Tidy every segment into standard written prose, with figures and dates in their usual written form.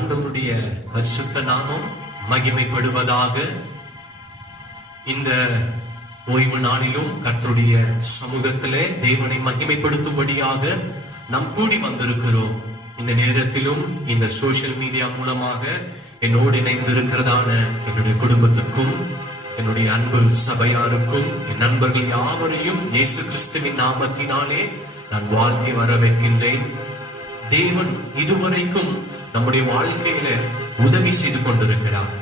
ஆண்டவருடைய பரிசுத்த நாமம் மகிமைப்படுவதாக. இந்த ஓய்வு நாளிலும் கர்த்தருடைய சமூகத்திலே தேவனை மகிமைப்படுத்தும்படியாக நாம் கூடி வந்திருக்கிறோம். இந்த நேரத்திலும் இந்த சோசியல் மீடியா மூலமாக என்னோடு இணைந்திருக்கிறதான என்னுடைய குடும்பத்துக்கும் என்னுடைய அன்பு சபையாருக்கும் என் நண்பர்கள் யாவரையும் இயேசு கிறிஸ்துவின் நாமத்தினாலே நான் வாழ்த்தி வரவேற்கின்றேன். தேவன் இதுவரைக்கும் நம்முடைய வாழ்க்கையில உதவி செய்து கொண்டிருக்கிறார்.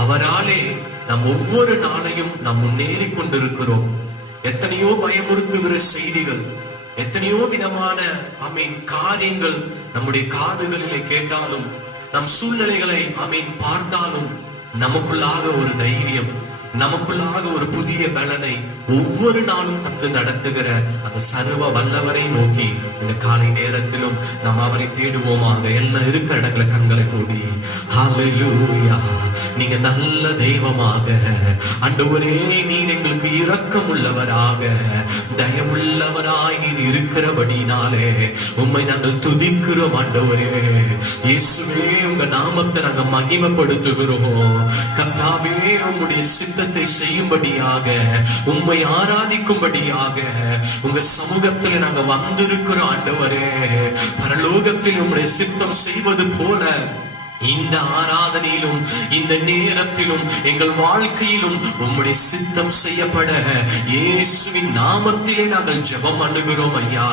அவராலே நாம் ஒவ்வொரு நாளையும் நாம் முன்னேறி கொண்டிருக்கிறோம். எத்தனையோ பயமுறுத்துகிற செய்திகள், எத்தனையோ விதமான காரியங்கள் நம்முடைய காதுகளிலே கேட்டாலும், நம் சூழ்நிலைகளை பார்த்தாலும் நமக்குள்ளாக ஒரு தைரியம், நமக்குள்ளாக ஒரு புதிய பலனை ஒவ்வொரு நாளும் தந்து நடத்துகிற அந்த சர்வ வல்லவரை நோக்கி இந்த காலை நேரத்திலும் நாம் அவரை தேடுவோமாக. எல்லாம் இருக்கிற இடங்களை கண்களை மூடி ஹல்லேலூயா, நீங்க நல்ல தெய்வமாக, ஆண்டவரே நீர் எங்களுக்கு இரக்கம் உள்ளவராக, தயவுள்ளவராய் நீர் இருக்கிறபடினாலே உம்மை நாங்கள் துதிக்கிறோம். ஆண்டவரே இயேசுவே, உங்க நாமத்தை நாங்கள் மகிமைப்படுத்துகிறோம். கர்த்தாவே, உம்முடைய சித்தத்தை செய்யும்படியாக, உம்மை ஆராதிக்கும்படியாக உங்க சமூகத்தில் நாங்க வந்திருக்கிறோம். ஆண்டவரே, பரலோகத்தில் உம்முடைய சித்தம் செய்வது போல இந்த ஆராதனையிலும் இந்த நேரத்திலும் எங்கள் வாழ்க்கையிலும் உம்முடைய சித்தம் செய்யப்பட இயேசுவின் நாமத்திலே நாங்கள் ஜெபம் பண்ணுகிறோம். ஐயா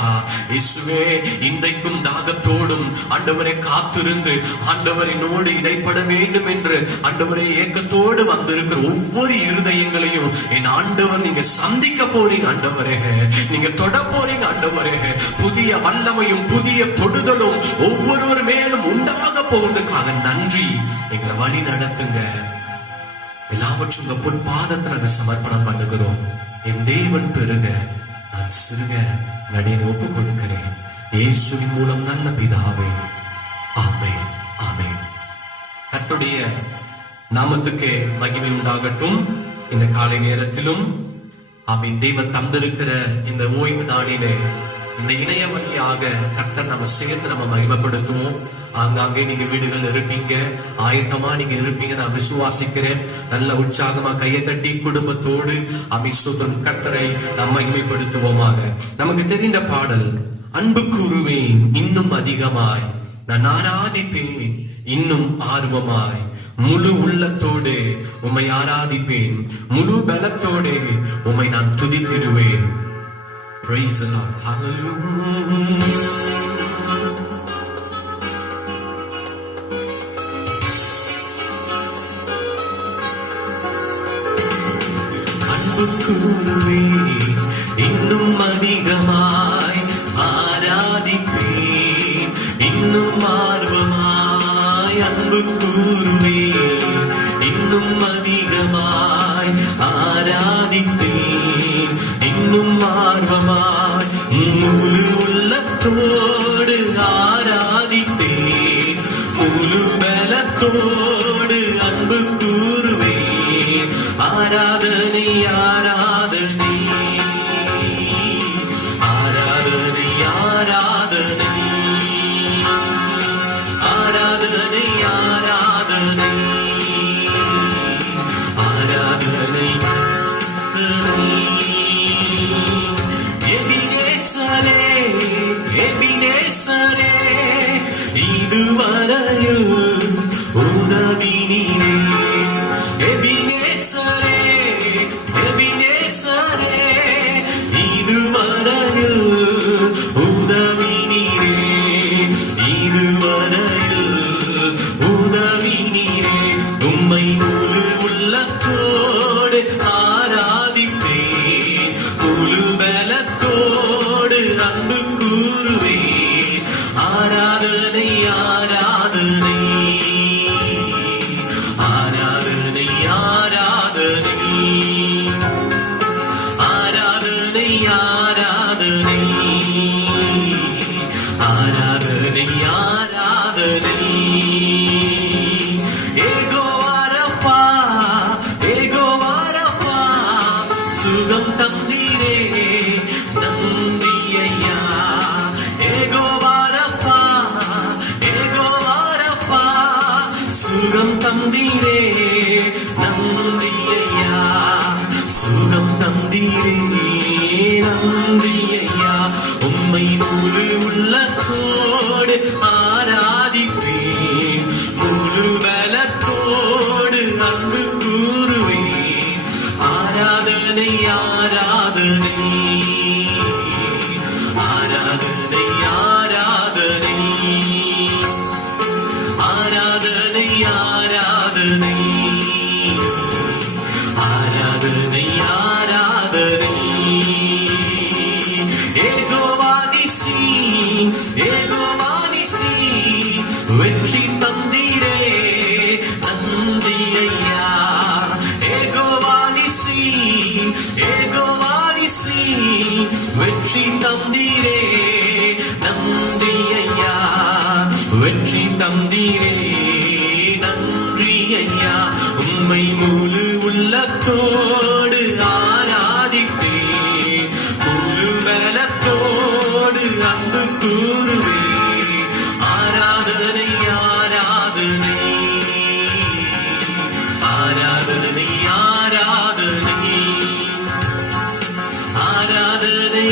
இயேசுவே, இன்றைக்கும் தாகத்தோடும் ஆண்டவரை காத்திருந்து ஆண்டவரினோடு இடைப்பட வேண்டும் என்று ஆண்டவரை ஏக்கத்தோடு வந்திருக்கிற ஒவ்வொரு இருதயங்களையும் என் ஆண்டவர் நீங்க சந்திக்க போறீங்க. ஆண்டவரே, நீங்க தொட போறீங்க. ஆண்டவரே, புதிய வல்லமையும் புதிய தொடுதலும் ஒவ்வொருவர் மேலும் உண்டாக போவதற்காக நன்றி. எங்களை வழி நடத்துங்க. எல்லாவற்றும் உங்க பொற்பாதத்தை நாங்க சமர்ப்பணம் பண்ணுகிறோம். என் தேவன் பெருக, நான் சிறுக நடிகை ஒப்பு கொடுக்கிறேன். இயேசுவின் மூலம் நல்ல பிதாவே, ஆமென், ஆமென். கர்த்தருடைய நாமத்துக்கு மகிமை உண்டாகட்டும். இந்த காலை நேரத்திலும் தேவன் தந்திருக்கிற இந்த ஓய்வு நாளிலே இந்த இணைய வழியாக கர்த்தர் நம்ம சேர்ந்து நம்ம மகிமைப்படுத்துவோம். ஆங்காங்கே நீங்க வீடுகள் இருப்பீங்க, ஆயத்தமா நீங்க இருப்பீங்க, நான் விசுவாசிக்கிறேன். நல்ல உற்சாகமா கையை தட்டி குடும்பத்தோடு ஸ்தோத்திரம் கர்த்தரை நாம் மகிமைப்படுத்துவோமாக. நமக்கு தெரிந்த பாடல், அன்பு கூறுவேன் இன்னும் அதிகமாய், நான் ஆராதிப்பேன் இன்னும் ஆர்வமாய், முழு உள்ளத்தோடு உம்மை ஆராதிப்பேன், முழு பலத்தோடு உம்மை நான் துதித்திடுவேன். Praise the Lord. Hallelujah. அன்பு கூறுவேன் இன்னும் அதிகமாய், ஆராதிப்பேன் இன்னும் ஆர்வமாய். அன்பு கூறுவேன் இன்னும் அதிகமாய், ஆராதிப்பேன் இன்னும் ஆர்வமாய். முழு உள்ளத்தோடு ஆராதிப்பேன், முழு பலத்தோடு அன்பு கூறுவேன். ஆராதனை ஆராதனை ஆராதனை ஆராதனை ஆராதனை ஆராதனை ஆராதனை. எபினேசரே, எபினேசரே, இதுவரையில் உதவி நீரே. எபினேசரே, எபினேசரே, இதுவரையில் உதவி நீரே. இதுவரையில் உதவி நீரே. உம்மை முழு உள்ளத்தோடு ஆராதிப்பேன், முழு பலத்தோடு அன்பு கூறுவேன். ஆராதனை ஆராதனை ஆராதனை ஆராதனை ஆராதனை ஆராதனை ஆராதனை ஆராதனை. ஏகோவாரப்பா, ஏகோவாரப்பா, சுகம் தந்தீரே, நன்றி ஐயா. ஏகோவாரப்பா, ஏகோவாரப்பா, சுகம் தந்தீரே நன்றி ஐயா. உம்மை முழு உள்ளத்தோடு ஆராதிப்பேன், முழு பலத்தோடு அன்பு கூறுவேன். ஆராதனை ஆராதனை ஆராதனை ஆராதனை ஆராதனை ஆராதனை ஆராதனை ஆராதனை. யெகோவா நிசி, யெகோவா நிசி, வெற்றி தந்தீரே நன்றி ஐயா. யெகோவா நிசி, யெகோவா நிசி, வெற்றி தந்தீரே நன்றி ஐயா. வெற்றி தந்தீரே நன்றி ஐயா. உம்மை முழு உள்ளத்தோடு ஆராதிப்பேன், முழு பலத்தோடு அன்பு கூறுவேன். ஆராதனை ஆராதனை ஆராதனை ஆராதனை ஆராதனை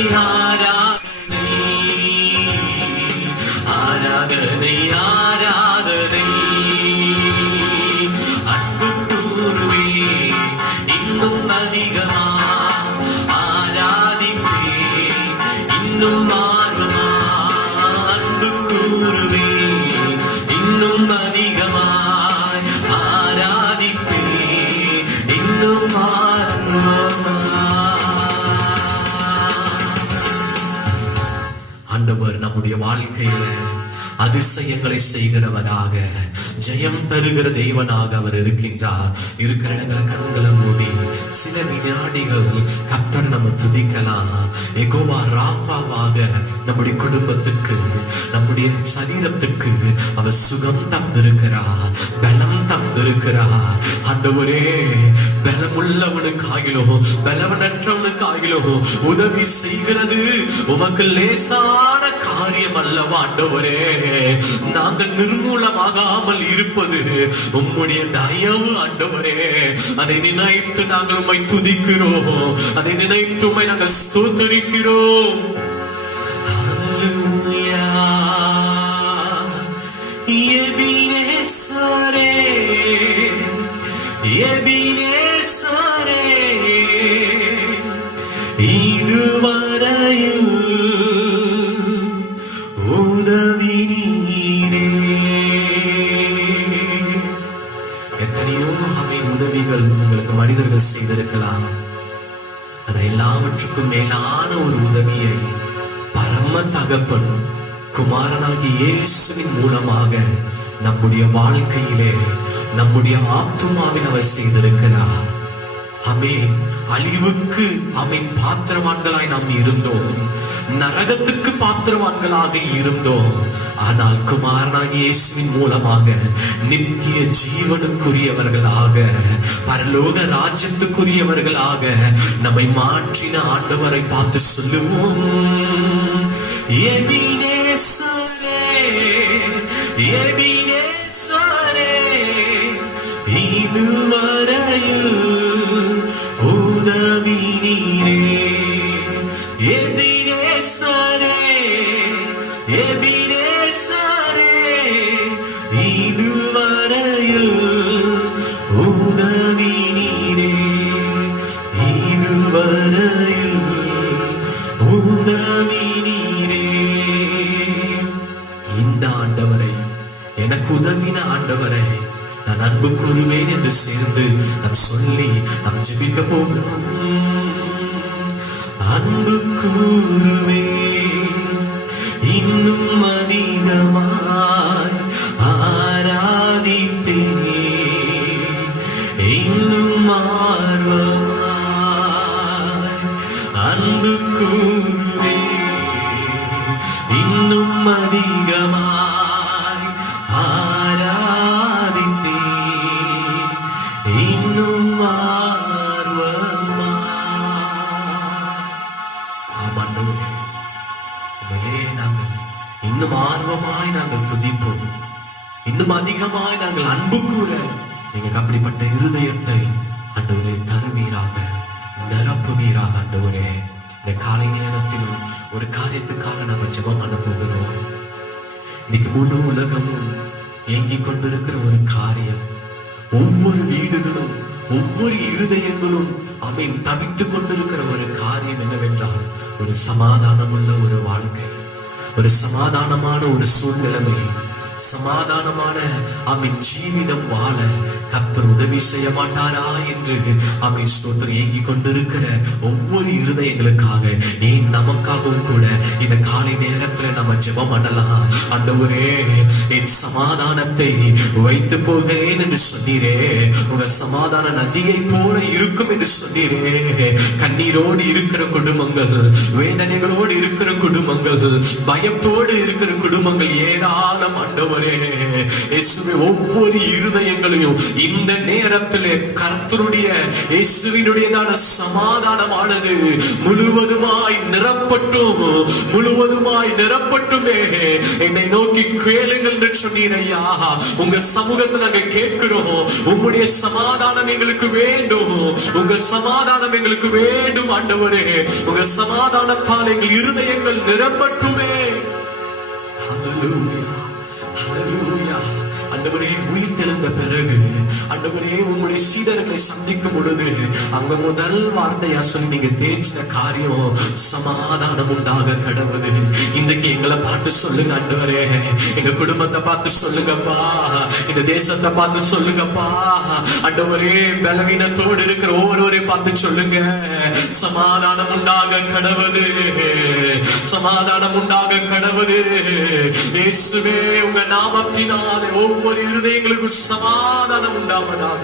ஆராதனை ஆராதனை. அன்பு கூறுவேன் இன்னும் அதிகமா, ஆராதிப்பேன் இன்னும் ஆர்வமா. அன்பு கூறுவேன் இன்னும் அதிகமாய், ஆராதிப்பேன் இன்னும் ஆர்வமா. ஆண்டவர் நம்முடைய வாழ்க்கையில அதிசயங்களை செய்கிறவராக, ஜெயம் தருகிற தேவனாக அவர் இருக்கின்றார். இருக்கிற இடங்களை கண்களை மூடி சில வினாடிகள் கர்த்தர் நம்ம துதிக்கலாம். யெகோவா ராஃபாவாக நம்முடைய குடும்பத்துக்கு, நம்முடைய சரீரத்துக்கு அவர் சுகம் தந்திருக்கிறார், பலம் தந்திருக்கிறார். ஆண்டவரே, பலமுள்ளவனுக்காகிலோ பலவனற்றவனுக்காகிலோ உதவி செய்கிறது உமக்கு லேசான காரியம் அல்லவா ஆண்டவரே. நாங்கள் நிர்மூலமாகாமல் இருப்பது உம்முடைய தயவு ஆண்டவரே. அதை நினைத்து நாங்கள் உம்மை துதிக்கிறோம், அதை நினைத்து உம்மை நாங்கள் ஸ்தோத்திரிக்கிறோம். ஹல்லேலூயா. எபினேசரே, எபினேசரே, இதுவரையில் உதவி நீரே. எத்தனையோ உதவிகள் உங்களுக்கு மனிதர்கள் செய்திருக்கலாம். ஆனா எல்லாவற்றுக்கும் மேலான ஒரு உதவியை பரம தகப்பன் குமாரனாகிய இயேசுவின் மூலமாக நம்முடைய வாழ்க்கையிலே, நம்முடைய ஆத்துமாவில் அவர் செய்திருக்கிறார். ஆமென். அழிவுக்கு ஆமென் பாத்திரவான்களாய் நாம் இருந்தோம், நரகத்துக்கு பாத்திரவான்களாக இருந்தோம். ஆனால் குமாரனாகிய இயேசுவின் மூலமாக நித்திய ஜீவனுக்குரியவர்களாக, பரலோக ராஜ்யத்துக்குரியவர்களாக நம்மை மாற்றின ஆண்டவரை பார்த்து சொல்லுவோம், எபினேசரே, எபினேசரே, இதுவரையில் உதவி நீரே. எபினேசரே, எபினேசரே, இதுவரையில் உதவி நீரே. இதுவரையில் உதவி நீரே. இந்த ஆண்டவரை, எனக்கு உதவின ஆண்டவரை நான் அன்பு கூறுவேன் என்று சேர்ந்து நாம் சொல்லி நாம் ஜெபிக்க போகிறோம். அன்பு கூறுவேன் இன்னும் அதிகமாய், ஆராதித்தேன் இன்னும் ஆர்வமாய். அன்பு கூறுவேன் இன்னும் அதிகமாய், ஆராதித்தேன் இன்னும் ஆர்வமாய். ஆமாண்டவரே, உண்மையே நாங்கள் இன்னும் ஆர்வமாய் நாங்கள் துதிப்போம், இன்னும் அதிகமாய் நாங்கள் அன்பு கூற எங்களுக்கு அப்படிப்பட்ட இருதயத்தை ஆண்டவரே தருவீராக. செய்வீராக ஆண்டவரே. இந்த காலை நேரத்திலும் ஒரு காரியத்துக்காக நாம ஜெபம் பண்ண போகிறோம். இன்னைக்கு முழு உலகமும் ஏங்கிக் கொண்டிருக்கிற ஒரு காரியம், ஒவ்வொரு வீடுகளும் ஒவ்வொரு இருதயங்களும் தவித்துக் கொண்டிருக்கிற ஒரு காரியம் என்னவென்றால், ஒரு சமாதானமுள்ள ஒரு வாழ்க்கை, ஒரு சமாதானமான ஒரு சூழ்நிலைமை, சமாதானமான ஜீவிதம் வாழ கர்த்தர் உதவி செய்ய மாட்டாரா என்று ஸ்தோத்திரம் ஏங்கிக் கொண்டிருக்கிற ஒவ்வொரு இருதயங்களுக்காக, ஏன் நமக்காகவும் கூட இந்த காலை நேரத்துல நம்ம ஜெபம் பண்ணலாம். ஆண்டவரே, என் சமாதானத்தை வைத்து போகிறேன் என்று சொன்னீரே, உங்க சமாதான நதியை போல இருக்கும் என்று சொன்னீரே. கண்ணீரோடு இருக்கிற குடும்பங்கள், வேதனைகளோடு இருக்கிற குடும்பங்கள், பயத்தோடு இருக்கிற குடும்பங்கள் ஏராளம் ஆண்டவரே. இயேசுவே, ஒவ்வொரு இருதயங்களையும் இந்த நேரத்திலே கர்த்தருடைய இயேசுவினுடையதான சமாதானமானது முழுவதுமாய் நிரப்பட்டுமே. என்னை நோக்கி கேளுங்கள் என்று சொன்னீர் ஐயா. உங்க சமூகத்தை நாங்கள் கேட்கிறோம். உங்களுடைய சமாதானம் எங்களுக்கு வேண்டும், உங்க சமாதானம் எங்களுக்கு வேண்டும் ஆண்டவரே. உங்க சமாதானத்தால் எங்கள் இருதயங்கள் நிரப்பட்டுமே. ஹல்லேலூயா, ஹல்லேலூயா. ஆண்டவரே, உயிர் தெழுந்த பிறகு ஆண்டவரே, உங்களுடைய சீடர்களை சந்திக்கும் பொழுது அவங்க முதல் வார்த்தையா சொல்லி நீங்க தேய்ச்சின காரியம், சமாதானம் உண்டாக கடவுது. இன்றைக்கு எங்களை பார்த்து சொல்லுங்க ஆண்டவரே, எங்க குடும்பத்தை பார்த்து சொல்லுங்கப்பா, இந்த தேசத்தை பார்த்து சொல்லுங்கப்பா ஆண்டவரே. பலவீனத்தோடு இருக்கிற ஒவ்வொருவரையும் பார்த்து சொல்லுங்க, சமாதானம் உண்டாக கடவுது, சமாதானம் உண்டாக கடவுது. இயேசுவே, உங்க நாமத்தினாலே ஒவ்வொரு இருதயங்களுக்கும் சமாதானம் உண்டாவதாக.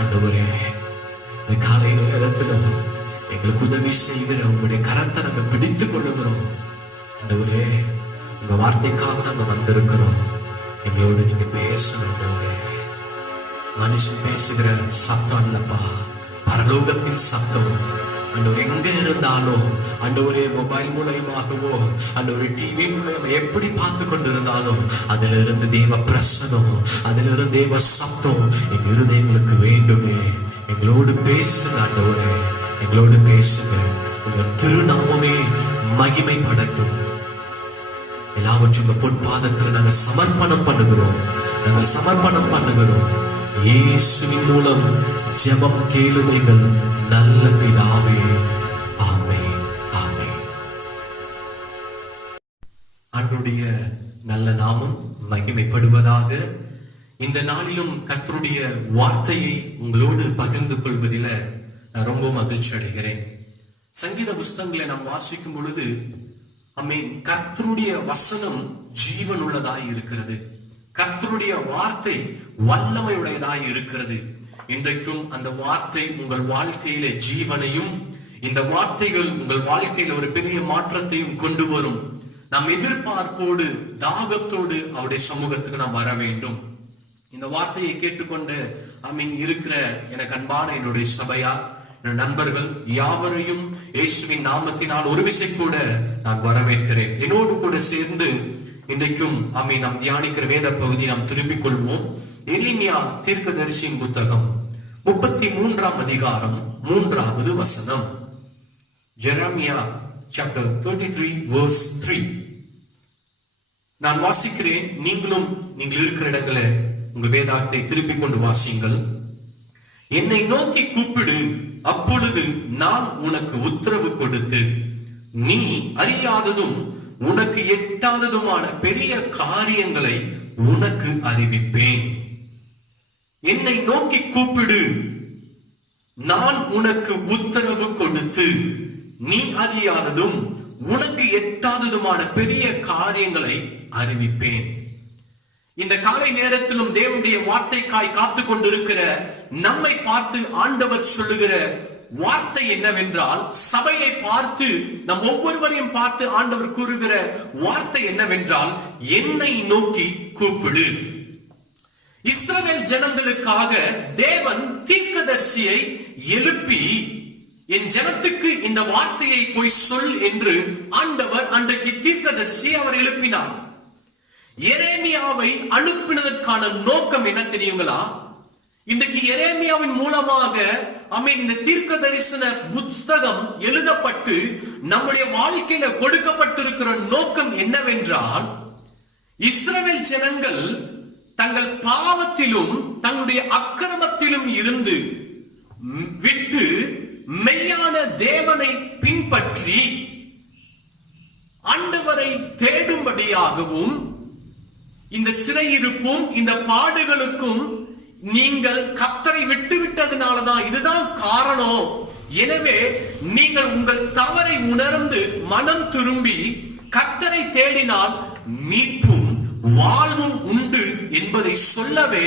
ஆண்டவரே, இந்த காலை நேரத்துல எங்களுக்கு உதவி செய்கிற உங்களுடைய கரத்தை நாங்க பிடித்துக் கொள்ளுகிறோம் ஆண்டவரே. உங்க வார்த்தைக்காக நாங்க வந்திருக்கிறோம். எங்களோடு நீங்க பேசணும் ஆண்டவரே. மனுஷன் பேசுகிற சத்தம் அல்லப்பா, பரலோகத்தின் சத்தம் ஆண்டவர். எங்க இருந்தாலும் ஆண்டவரே, மொபைல் மூலமாகவோ ஆண்டவரே, டிவி மூலமா எப்படி பார்த்து கொண்டிருந்தாலும் அதுல இருந்து தேவ பிரசனம், அதுல இருந்து தேவ சத்தம் எங்க இருதயங்களுக்கு வேண்டுமே. எங்களோடு பேசுங்க ஆண்டவரே, எங்களோடு பேசுங்க. உங்க திருநாமமே மகிமைப்படட்டும். எல்லாவற்றும் உங்க பொற்பாதத்தில் நாங்கள் சமர்ப்பணம் பண்ணுகிறோம். இயேசுவின் மூலம் ஜெபம் கேளுங்கள் நல்ல பிதாவே. ஆமென், ஆமென். ஆண்டவருடைய நல்ல நாமம் மகிமைப்படுவதாக. இந்த நாளிலும் கர்த்தருடைய வார்த்தையை உங்களோடு பகிர்ந்து கொள்வதில நான் ரொம்ப மகிழ்ச்சி அடைகிறேன். சங்கீத புஸ்தகங்களை நாம் வாசிக்கும் பொழுது கர்த்தருடைய வசனம் ஜீவன் உள்ளதாய் இருக்கிறது. கர்த்தருடைய வார்த்தை வல்லமையுடையதாய் இருக்கிறது. இன்றைக்கும் அந்த வார்த்தை உங்கள் வாழ்க்கையில ஜீவனையும், இந்த வார்த்தைகள் உங்கள் வாழ்க்கையில ஒரு பெரிய மாற்றத்தையும் கொண்டு வரும். நாம் எதிர்பார்ப்போடு தாகத்தோடு அவருடைய சமூகத்துக்கு நாம் வர வேண்டும். இந்த வார்த்தையை கேட்டுக்கொண்டு இருக்கிற எனக்கு அன்பான என்னுடைய சபையார், நண்பர்கள் யாவரையும் இயேசுவின் நாமத்தினால் ஒரு விசை கூட நான் வரவேற்கிறேன். என்னோடு கூட சேர்ந்து இன்றைக்கும் நாம் தியானிக்கிற வேத பகுதி நாம் திருப்பிக் கொள்வோம். எரேமியா தீர்க்கதரிசியின் புத்தகம் 33ஆம் அதிகாரம் 3வது வசனம். Jeremiah chapter 33 verse 3. நான் வாசிக்கிறேன். நீங்கள் இருக்கிற இடங்களை உங்கள் வேதாத்தை திருப்பிக் கொண்டு வாசியுங்கள். என்னை நோக்கி கூப்பிடு, அப்பொழுது நான் உனக்கு உத்தரவு கொடுத்து நீ அறியாததும் உனக்கு எட்டாததுமான பெரிய காரியங்களை உனக்கு அறிவிப்பேன். என்னை நோக்கி கூப்பிடு, நான் உனக்கு உத்தரவு கொடுத்து நீ அறியாததும் உனக்கு எட்டாததுமான பெரிய காரியங்களை அறிவிப்பேன். இந்த காலை நேரத்திலும் தேவனுடைய வார்த்தைக்காய் காத்து கொண்டிருக்கிற நம்மை பார்த்து ஆண்டவர் சொல்லுகிற வார்த்தை என்னவென்றால், சபையை பார்த்து நம் ஒவ்வொருவரையும் பார்த்து ஆண்டவர் கூறுகிற வார்த்தை என்னவென்றால், என்னை நோக்கி கூப்பிடு. இஸ்ரவேல் ஜனங்களுக்காக தேவன் தீர்க்கதரிசியை எழுப்பி என் ஜனத்துக்கு இந்த வார்த்தையை போய் சொல் என்று ஆண்டவர் அன்றைக்கு தீர்க்கதரிசி அவர் எழுப்பினார். எரேமியாவை அனுப்பினதற்கான நோக்கம் என்ன தெரியுங்களா? இன்றைக்கு எரேமியாவின் மூலமாக இந்த தீர்க்க தரிசன புத்தகம் எழுதப்பட்டு நம்முடைய வாழ்க்கையில கொடுக்கப்பட்டிருக்கிற நோக்கம் என்னவென்றால், இஸ்ரவேல் ஜனங்கள் தங்கள் பாவத்திலும் தங்களுடைய அக்கிரமத்திலும் இருந்து விட்டு மெய்யான தேவனை பின்பற்றி ஆண்டவரை தேடும்படியாகவும், இந்த சிறையிருப்பும் இந்த பாடுகளுக்கும் நீங்கள் கர்த்தரை விட்டுவிட்டதுனாலதான், இதுதான் காரணம். எனவே நீங்கள் உங்கள் தவறை உணர்ந்து மனம் திரும்பி கர்த்தரை தேடினால் மீட்பும் வாழ்வும் உண்டு என்பதை சொல்லவே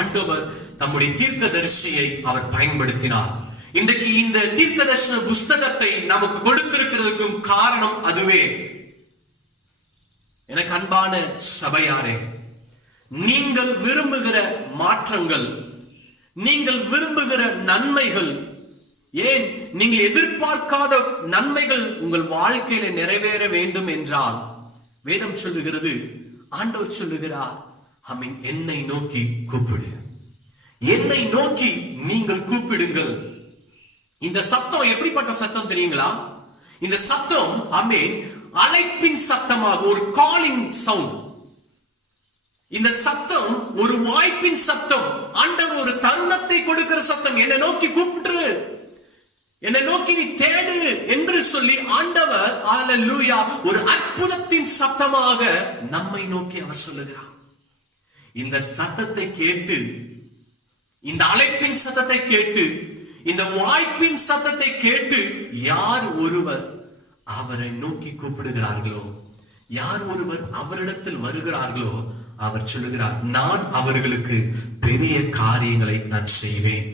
ஆண்டவர் தம்முடைய தீர்க்கதரிசியை அவர் பயன்படுத்தினார். இன்றைக்கு இந்த தீர்க்கதரிசன புஸ்தகத்தை நமக்கு கொடுத்திருக்கிறதுக்கும் காரணம் அதுவே. எனக்கு அன்பான சபையாரே, நீங்கள் விரும்புகிற மாற்றங்கள், நீங்கள் விரும்புகிற நன்மைகள், ஏன் நீங்கள் எதிர்பார்க்காத நன்மைகள் உங்கள் வாழ்க்கையில நிறைவேற வேண்டும் என்றால், வேதம் சொல்லுகிறது, ஆண்டவர் சொல்லுகிறார், என்னை நோக்கி கூப்பிடு, என்னை நோக்கி நீங்கள் கூப்பிடுங்கள். இந்த சத்தம் எப்படிப்பட்ட சத்தம் தெரியுங்களா? இந்த சத்தம் அழைப்பின் சத்தமாக, ஒரு காலிங் சவுண்ட். இந்த சத்தம் ஒரு வாய்ப்பின் சத்தம். ஆண்டவர் ஒரு தருணத்தை கொடுக்கிற சத்தம். என்னை நோக்கி கூப்பிட்டு, என்னை நோக்கி நீ தேடு என்று சொல்லி ஆண்டவர் அல்லேலூயா ஒரு அற்புதத்தின் சத்தமாக நம்மை நோக்கி அவர் சொல்லுகிறார். இந்த சத்தத்தை கேட்டு, இந்த அழைப்பின் சத்தத்தை கேட்டு, இந்த வாய்ப்பின் சத்தத்தை கேட்டு யார் ஒருவர் அவரை நோக்கி கூப்பிடுகிறார்களோ, யார் ஒருவர் அவரிடத்தில் வருகிறார்களோ, அவர் சொல்லுகிறார், நான் அவர்களுக்கு பெரிய காரியங்களை நான் செய்வேன்,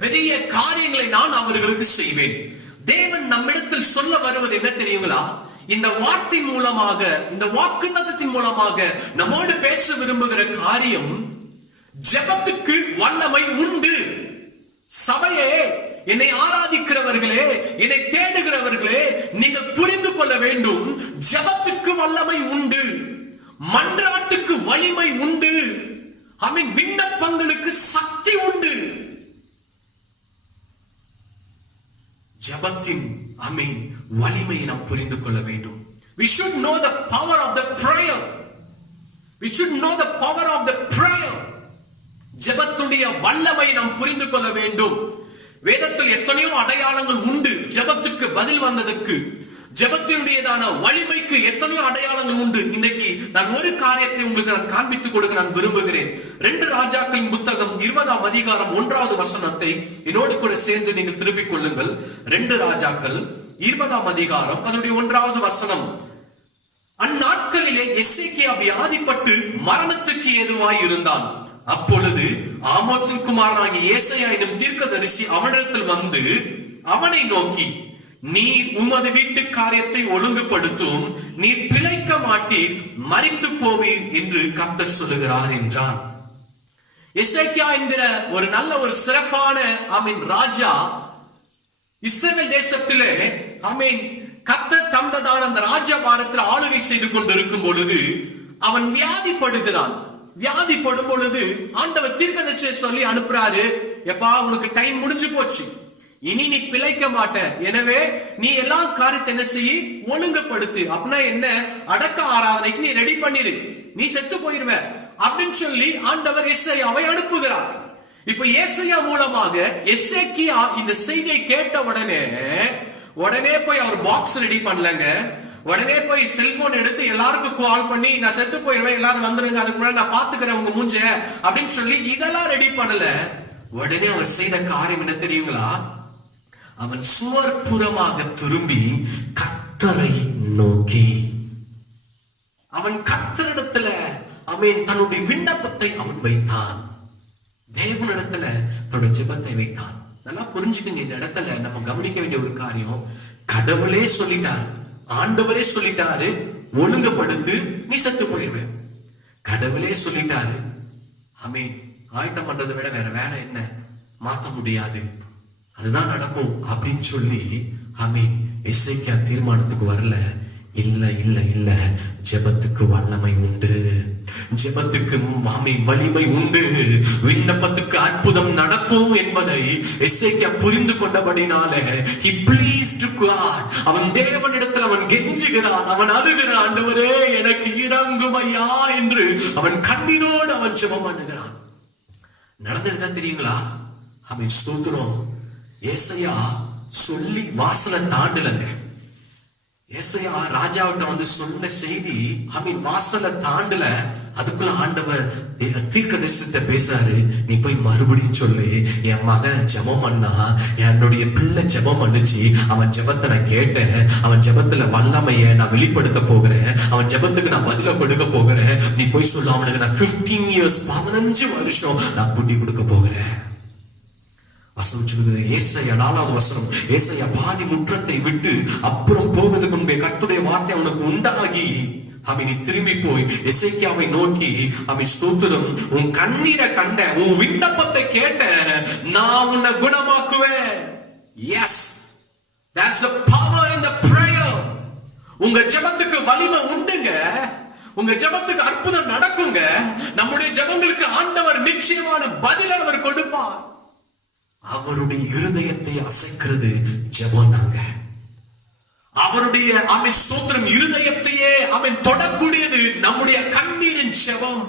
பெரிய காரியங்களை நான் அவர்களுக்கு செய்வேன். தேவன் நம்மிடத்தில் சொல்ல வருவது என்ன தெரியுங்களா? இந்த வார்த்தை மூலமாக, இந்த வாக்குத்தத்தத்தின் மூலமாக நம்மோடு பேச விரும்புகிற காரியம், ஜெபத்துக்கு வல்லமை உண்டு. சபையே, என்னை ஆராதிக்கிறவர்களே, என்னை தேடுகிறவர்களே, நீங்கள் புரிந்து கொள்ள வேண்டும், ஜெபத்துக்கு வல்லமை உண்டு, மன்றாட்டுக்கு வலிமை உண்டு, விண்ணப்பங்களுக்கு சக்தி உண்டு. ஜெபத்தின் வலிமையை நாம் புரிந்து கொள்ள வேண்டும். We should know the power of the prayer. We should know the power of the prayer. ஜெபத்துடைய வல்லமை நாம் புரிந்து கொள்ள வேண்டும். வேதத்தில் எத்தனையோ அடையாளங்கள் உண்டு. ஜெபத்துக்கு பதில் வந்ததற்கு, ஜெபத்தினுடையதான வலிமைக்கு எத்தனையோ அடையாளங்கள் உண்டு. இன்னைக்கு நான் ஒரு காரியத்தை உங்களுக்கு நான் காண்பித்துக் கொடுக்க நான் விரும்புகிறேன். 2 ராஜாக்களின் புத்தகம் 20ஆம் அதிகாரம் 1வது வசனத்தை என்னோடு கூட சேர்ந்து நீங்கள் திருப்பிக் கொள்ளுங்கள். 2 ராஜாக்கள் 20ஆம் அதிகாரம் அதனுடைய 1வது வசனம். அந்நாட்களிலே எசேக்கியா வியாதிப்பட்டு மரணத்துக்கு ஏதுவாய் இருந்தான். அப்பொழுது ஆமோத்சின் குமாரனாகிய ஏசாயா என்னும் தீர்க்கதரிசி அவனிடத்தில் வந்து அவனை நோக்கி, நீர் உமது வீட்டு காரியத்தை ஒழுங்குபடுத்தும், நீர் பிழைக்க மாட்டீர், மரித்து போவீர் என்று கர்த்தர் சொல்லுகிறார் என்றான். எசேக்கியா என்கிற ஒரு நல்ல ஒரு சிறப்பான ராஜா இஸ்ரவேல் தேசத்திலே கர்த்தர் தந்ததான அந்த ராஜபாரத்தில் ஆளுகை செய்து கொண்டிருக்கும் பொழுது அவன் வியாதிப்படுகிறான். வியாதிப்படும் பொழுது ஆண்டவர் தீர்க்கதரிசியை சொல்லி அனுப்புறாரு, எப்பா உனக்கு டைம் முடிஞ்சு போச்சு, இனி நீ பிழைக்க மாட்ட, எனவே நீ எல்லா காரியத்தை என்ன செய்ய, ஒழுங்குபடுத்து. அப்படின்னா என்ன, அடக்க ஆராதனைக்கு நீ ரெடி பண்ணிரு, நீ செத்து போயிருவ அப்படின்னு சொல்லி ஆண்டவர் எசேக்கியாவை அனுப்புகிறார். இப்ப ஏசாயா மூலமாக எசேக்கியா இந்த செய்தியை கேட்ட உடனே போய் அவர் பாக்ஸ் ரெடி பண்ணலங்க. உடனே போய் செல்போன் எடுத்து எல்லாருக்கும் கால் பண்ணி, நான் செத்து போயிருவேன், எல்லாரும் வந்துருங்க, அதுக்கு முன்னாடி நான் பாத்துக்கிறேன் உங்க மூஞ்ச அப்படின்னு சொல்லி இதெல்லாம் ரெடி பண்ணல. உடனே அவர் செய்த காரியம் என்ன தெரியுங்களா? அவன் சுவர்புறமாக திரும்பி கர்த்தரை நோக்கி, அவன் கர்த்தரிடத்துல தன்னுடைய விண்ணப்பத்தை அவன் வைத்தான், தேவனிடத்துல தன்னுடைய ஜெபத்தை வைத்தான். நல்லா புரிஞ்சுக்குங்க, இந்த இடத்துல நம்ம கவனிக்க வேண்டிய ஒரு காரியம், கடவுளே சொல்லிட்டாரு, ஆண்டவரே சொல்லிட்டாரு, ஒழுங்குபடுத்து, நீ செத்து போயிருவேன். கடவுளே சொல்லிட்டாரு, ஆயத்தம் பண்றதை விட வேற வேலை என்ன, மாத்த முடியாது, அதுதான் நடக்கும் அப்படின்னு சொல்லி எசேக்கியா தீர்மானத்துக்கு வரல. இல்ல இல்ல இல்ல, ஜெபத்துக்கு வல்லமை உண்டு, ஜெபத்துக்கு வலிமை உண்டு, விண்ணப்பத்துக்கு அற்புதம் நடக்கும் என்பதை எசேக்கியா புரிந்து கொண்டபடினாலே he pleased God. அவன் தேவனிடத்தில் அவன் கெஞ்சுகிறான், அவன் அழுகிறான், ஆண்டவரே எனக்கு இரங்கும் ஐயா என்று அவன் கண்ணீரோடு அவன் ஜெபம் பண்ணுகிறான். நடந்தது என்ன தெரியுங்களா? அவன் ஸ்தோத்திரம், ஏசாயா சொல்லி வாசலை தாண்டலங்க. ஏசாயா ராஜாவிட்ட வந்து சொன்ன செய்தி வாசலை தாண்டல. அதுக்குள்ள ஆண்டவர் தீர்க்கதரிசிட்ட பேசுறாரு, நீ போய் மறுபடியும் சொல்லு, என் மகன் ஜெபம் பண்ணா, என்னுடைய பிள்ளை ஜெபம் பண்ணுச்சு, அவன் ஜெபத்தை நான் கேட்டேன், அவன் ஜெபத்துல வல்லமைய நான் வெளிப்படுத்த போகிறேன், அவன் ஜெபத்துக்கு நான் பதில கொடுக்க போகிறேன், நீ போய் சொல்லு, அவனுக்கு நான் 15 years 15 வருஷம் நான் புட்டி கொடுக்க போகிறேன். வசனம் சொல்லுது, ஏசாயா 4வது வசனம், ஏசாயா பாதி முற்றத்தை விட்டு அப்புறம் போவதற்கு முன்பே கர்த்தருடைய வார்த்தை அவனுக்கு உண்டாகி நீ திரும்பி போய் எசேக்கியாவை நோக்கி, ஸ்தோத்திரம், உன் கண்ணீரை கண்ட, உன் விண்ணப்பத்தை கேட்ட, நான் உன்னை குணமாக்குவேன். Yes, that's the power in the prayer. உங்க ஜெபத்துக்கு வலிமை உண்டுங்க, உங்க ஜெபத்துக்கு அற்புதம் நடக்குங்க. நம்முடைய ஜெபங்களுக்கு ஆண்டவர் நிச்சயமான பதில் அவர் கொடுப்பார். அவருடைய இருதயத்தை அசைக்கிறது ஜெபம் தாங்க. அவருடைய ஸ்தோத்திரம் இருதயத்தையே தொடக்கூடியது நம்முடைய கண்ணீரின் ஜெபம்,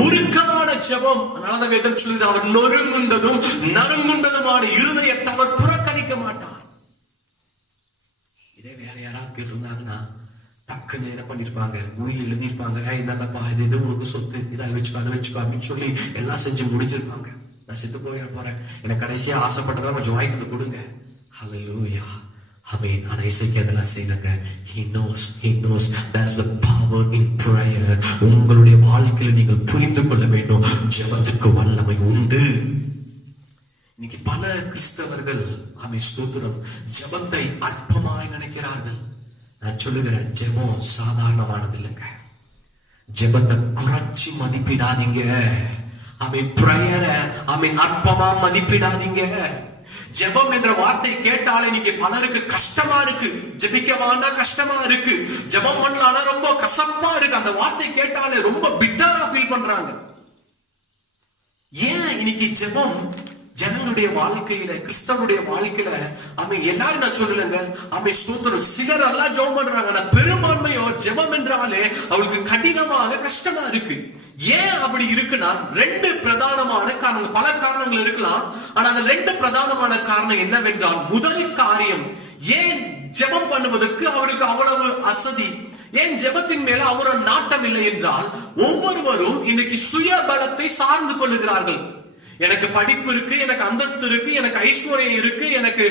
உருக்கமான ஜெபம். அதனால வேதம் சொல்லுது, அவர் நொறுங்குண்டதும் நறுங்குண்டதுமான இருதயத்தை அவர் புறக்கணிக்க மாட்டார். இதே வேற யாராவது கேட்டிருந்தாங்கன்னா டக்குன்னு என்ன பண்ணிருப்பாங்க, உயிர் எழுதியிருப்பாங்க, இந்தாப்பா இது எது உனக்கு சொத்து, இதை வச்சுக்கோ அதை வச்சுக்கோ அப்படின்னு சொல்லி எல்லாம் செஞ்சு முடிச்சிருப்பாங்க. நான் செத்து போயிட போறேன், எனக்கு கடைசியா ஆசைப்பட்டதெல்லாம் கொஞ்சம் வாய்ப்பு கொடுங்க. ஹல்லேலூயா. ஆமென். ஆனா இசைக்கு அதெல்லாம் செய்யலங்க. He knows there is a power in prayer. உங்களுடைய வாழ்க்கையில நீங்கள் புரிந்து கொள்ள வேண்டும், ஜெபத்துக்கு வல்லமை உண்டு. இன்னைக்கு பல கிறிஸ்தவர்கள் ஸ்தோத்திரம் ஜெபத்தை அற்பமாய் நினைக்கிறார்கள். நான் சொல்லுகிறேன், ஜெபம் சாதாரணமானது இல்லைங்க. ஜெபத்தை குறைச்சி மதிப்பிடாதீங்க. பிரேயரை அற்பமா மதிப்பிடாதீங்க. ஜெபம் என்ற வார்த்தை கேட்டாலே இன்னைக்கு பலருக்கு கஷ்டமா இருக்கு, ஜெபிக்கவானா கஷ்டமா இருக்கு, ஜெபம் பண்ணலாம்னா ரொம்ப கசப்பா இருக்கு. அந்த வார்த்தை கேட்டாலே ரொம்ப பிட்டரா ஃபீல் பண்றாங்க. ஏன் இன்னைக்கு ஜெபம் ஜனங்களுடைய வாழ்க்கையில, கிறிஸ்தவனுடைய வாழ்க்கையில எல்லாரும் நான் சொல்லலங்க, ஸ்தோத்திரம், சிலர் எல்லாம் ஜெபம் பண்றாங்க, ஆனா பெரும்பான்மையோ ஜெபம் என்றாலே அவளுக்கு கடினமாக கஷ்டமா இருக்கு. ஏன் அப்படி இருக்குன்னா 2 பிரதானமான காரணங்கள், பல காரணங்கள் இருக்கலாம், ஆனா அந்த 2 பிரதானமான காரணம் என்னவென்றால், முதல் காரியம், ஏன் ஜெபம் பண்ணுவதற்கு அவருக்கு அவ்வளவு அசதி, ஏன் ஜெபத்தின் மேல அவ்வளவு நாட்டம் இல்லை என்றால், ஒவ்வொருவரும் இன்னைக்கு சுய பலத்தை சார்ந்து கொள்ளுகிறார்கள். எனக்கு படிப்பு இருக்கு, எனக்கு அந்தஸ்து இருக்கு, எனக்கு ஐஸ்வர்யம் இருக்கு, எனக்கு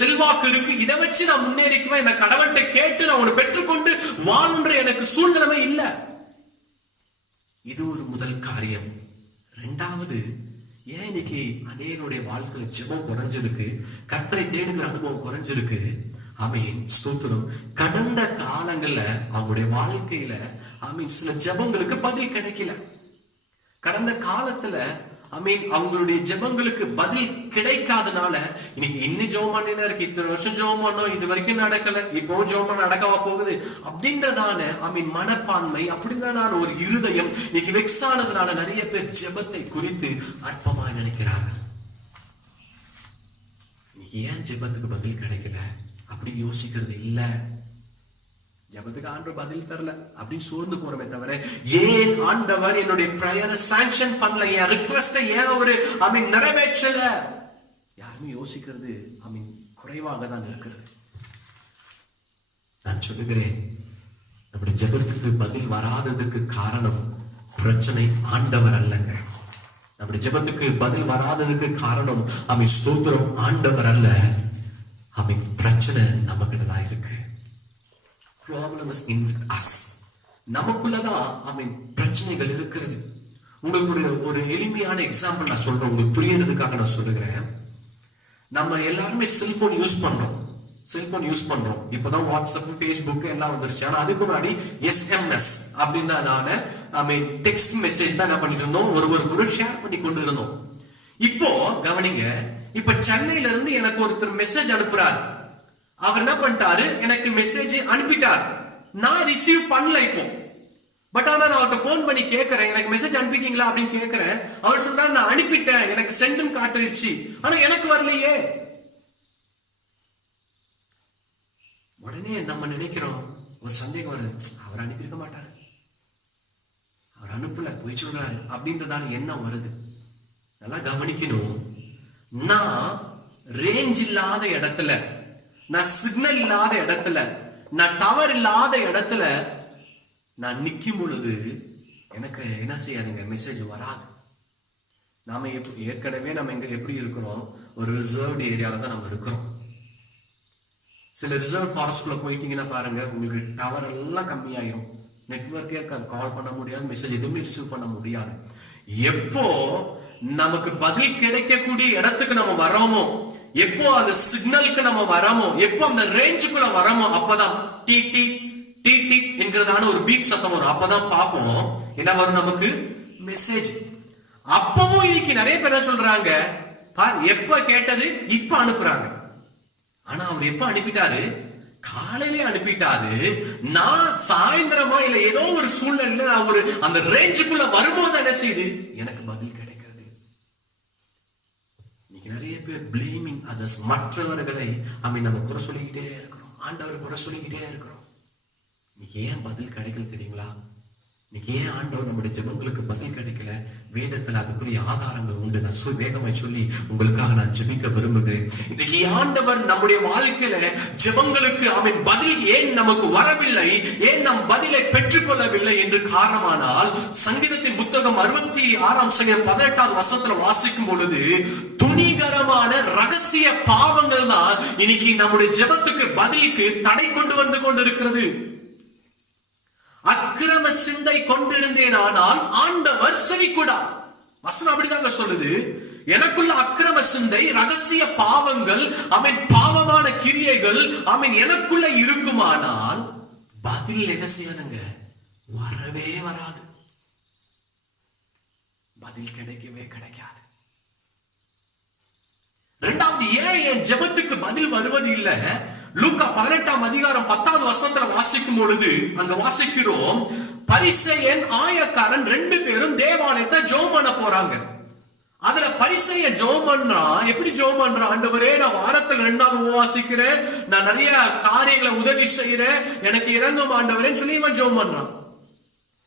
செல்வாக்கு இருக்கு, இதை வச்சு நான் முன்னேறிக்குவேன், எனக்கு கடவுள்கிட்ட கேட்டு நான் உன்னை பெற்றுக்கொண்டு வாழ்ன்ற எனக்கு சூழ்நிலைமை இல்ல. இது ஒரு முதல் காரியம். 2வது, ஏன் இன்னைக்கு அநேகருடைய வாழ்க்கையில ஜெபம் குறைஞ்சிருக்கு, கர்த்தரை தேடுகிற அனுபவம் குறைஞ்சிருக்கு. ஸ்தோத்திரம், கடந்த காலங்கள்ல அவங்களுடைய வாழ்க்கையில சில ஜெபங்களுக்கு பதில் கிடைக்கல. கடந்த காலத்துல அவங்களுடைய ஜெபங்களுக்கு பதில் கிடைக்காதனால இன்னைக்கு இன்னும் ஜெபம் பண்ணினா இருக்கு, இத்தனை வருஷம் ஜெபம் பண்ணோம், இது வரைக்கும் நடக்கல, இப்போ ஜெபம் நடக்கவா போகுது அப்படின்றதான மனப்பான்மை, அப்படின்றதான ஒரு இருதயம் இன்னைக்கு வெக்ஸ் ஆனதுனால நிறைய பேர் ஜெபத்தை குறித்து அற்பமா நினைக்கிறார்கள். ஏன் ஜெபத்துக்கு பதில் கிடைக்கல அப்படி யோசிக்கிறது இல்ல. ஜெபத்துக்கு ஆண்டவர் பதில் தரல அப்படின்னு சோர்ந்து போறமே தவிர, ஏன் ஆண்டவர் என்னுடைய பிரேயரை சாங்ஷன் பண்ணல, என் ரிக்வெஸ்டை ஏன் அவரு நிறைவேற்றல, யாருமே யோசிக்கிறது குறைவாக தான் இருக்கிறது. நான் சொல்லுகிறேன், நம்முடைய ஜெபத்துக்கு பதில் வராததுக்கு காரணம் பிரச்சனை ஆண்டவர் அல்லங்க. நம்முடைய ஜெபத்துக்கு பதில் வராததுக்கு காரணம் ஸ்தோத்திரம் ஆண்டவர் அல்ல, பிரச்சனை நம்ம கிட்டதான் இருக்கு. Problem is in us. நமக்குள்ளதான் பிரச்சனைகள் இருக்கிறது. உங்களுக்கு ஒரு எளிமையான எக்ஸாம்பிள் நான் சொல்றேன், உங்களுக்கு புரியறதுக்காக நான் சொல்லுகிறேன். நம்ம எல்லாருமே செல்போன் யூஸ் பண்றோம். இப்பதான் வாட்ஸ்அப், பேஸ்புக் எல்லாம் வந்துருச்சு. ஆனா அதுக்கு முன்னாடி SMS அப்படின்னு டெக்ஸ்ட் மெசேஜ் தான் என்ன பண்ணிட்டு இருந்தோம், ஒருவருக்கு ஷேர் பண்ணி கொண்டு இருந்தோம். இப்போ கவனிங்க, இப்ப சென்னையில இருந்து எனக்கு ஒருத்தர் மெசேஜ் அனுப்புறாரு. அவர் என்ன பண்ணிட்டாரு, எனக்கு மெசேஜ் அனுப்பிட்டார், நான் ரிசீவ் பண்ணல இப்போ. பட் ஆனா நான் அவர்கிட்ட போன் பண்ணி கேட்கறேன், எனக்கு மெசேஜ் அனுப்பிட்டீங்களா அப்படின்னு கேட்கறேன். அவர் சொல்றாரு, நான் அனுப்பிட்டேன், எனக்கு சென்டும் காட்டுருச்சு, ஆனா எனக்கு வரலையே. உடனே நம்ம நினைக்கிறோம், ஒரு சந்தேகம் வருது, அவர் அனுப்பியிருக்க மாட்டாரு, அவர் அனுப்பல, போய் சொல்றாரு அப்படின்றதால என்ன வருது. நல்லா கவனிக்கணும். நான் ரேஞ்ச் இல்லாத இடத்துல, நான் சிக்னல் இல்லாத இடத்துல, நான் டவர் இல்லாத இடத்துல நான் நிக்கும் பொழுது எனக்கு என்ன செய்யாதுங்க, மெசேஜ் வராது. நாம ஏற்கனவே நம்ம இங்க எப்படி இருக்கிறோம், ஒரு ரிசர்வ்டு ஏரியால தான் நம்ம இருக்கிறோம். சில ரிசர்வ் ஃபாரஸ்ட்குள்ள போயிட்டீங்கன்னா பாருங்க, உங்களுக்கு டவர் எல்லாம் கம்மியாயிரும், நெட்வொர்க்கே இருக்காது, கால் பண்ண முடியாது, மெசேஜ் எதுவுமே ரிசீவ் பண்ண முடியாது. எப்போ நமக்கு பதில் கிடைக்கக்கூடிய இடத்துக்கு நம்ம வரோமோ, எப்போ அந்த சிக்னலுக்கு நம்ம வரோமோ, எப்போ அந்த ரேஞ்சுக்குள்ள வரோமோ, அப்பதான் டி டி டி டி என்கிறதான ஒரு பீப் சத்தம் வரும். அப்பதான் பார்ப்போம் என்ன வரும், நமக்கு மெசேஜ். அப்பவும் இன்னைக்கு நிறைய பேர் சொல்றாங்க, எப்ப கேட்டது இப்ப அனுப்புறாங்க. ஆனா அவர் எப்ப அனுப்பிட்டாரு, காலையிலே அனுப்பிட்டாரு. நான் சாயந்தரமா இல்ல ஏதோ ஒரு சூழ்நிலையில நான் ஒரு அந்த ரேஞ்சுக்குள்ள வரும்போது என்ன செய்யுது, எனக்கு பதில் கிடைக்கிறது. இன்னைக்கு நிறைய பேர் பிளேமிங் அதர்ஸ், மற்றவர்களை நம்ம குறை சொல்லிக்கிட்டே இருக்கிறோம், ஆண்டவர் குறை சொல்லிக்கிட்டே இருக்கிறோம். இன்னைக்கு ஏன் பதில் கிடைக்கல தெரியுங்களா? இன்னைக்கு ஏன் ஆண்டவர் நம்முடைய ஜெபங்களுக்கு பதில் கிடைக்கல? வேதத்துல அதுக்குரிய ஆதாரங்கள் உண்டு. நான் வேகமாய் சொல்லி உங்களுக்காக நான் ஜெபிக்க விரும்புகிறேன். இன்னைக்கு ஆண்டவர் நம்முடைய வாழ்க்கையில ஜெபங்களுக்கு பதில் ஏன் நமக்கு வரவில்லை, ஏன் நம் பதிலை பெற்றுக்கொள்ளவில்லை என்று காரணமானால், சங்கீதத்தின் புத்தகம் 66ஆம் சங்கீதம் 18வது வசனத்துல வாசிக்கும் பொழுது, துணிகரமான ரகசிய பாவங்கள் தான் இன்னைக்கு நம்முடைய ஜெபத்துக்கு பதிலுக்கு தடை கொண்டு வந்து கொண்டிருக்கிறது. அக்கிரம சிந்தை கொண்டிருந்தேன், ஆனால் ஆண்டவர் செவிக்கூடா. வசனம் அப்படிதாங்க சொல்லுது. எனக்குள்ள அக்கிரம சிந்தை, ரகசிய பாவங்கள், பாவமான கிரியைகள் எனக்குள்ள இருக்குமானால் பதில் என்ன செய்யாதுங்க, வரவே வராது, பதில் கிடைக்கவே கிடைக்காது. இரண்டாவது, ஏன் என் ஜெபத்துக்கு பதில் வருவது இல்லை? லூக்கா 18ஆம் அதிகாரம் 10வது வசனத்துல வாசிக்கும் பொழுது அங்க வாசிக்கிறோம், பரிசேயன் ஆயக்காரன் 2 பேரும் தேவாலயத்தை ஜெபம் பண்ண போறாங்க. அதுல பரிசேயன் ஜெபம் பண்றா. எப்படி ஜெபம் பண்றா? ஆண்டவரே, நான் வாரத்துல 2 நாள் உபவாசிக்கிறேன், நான் நிறைய காரியங்களை உதவி செய்யறேன், எனக்கு இறங்கும் ஆண்டவரேன்னு சொல்லி இவன் ஜெபம் பண்றான்.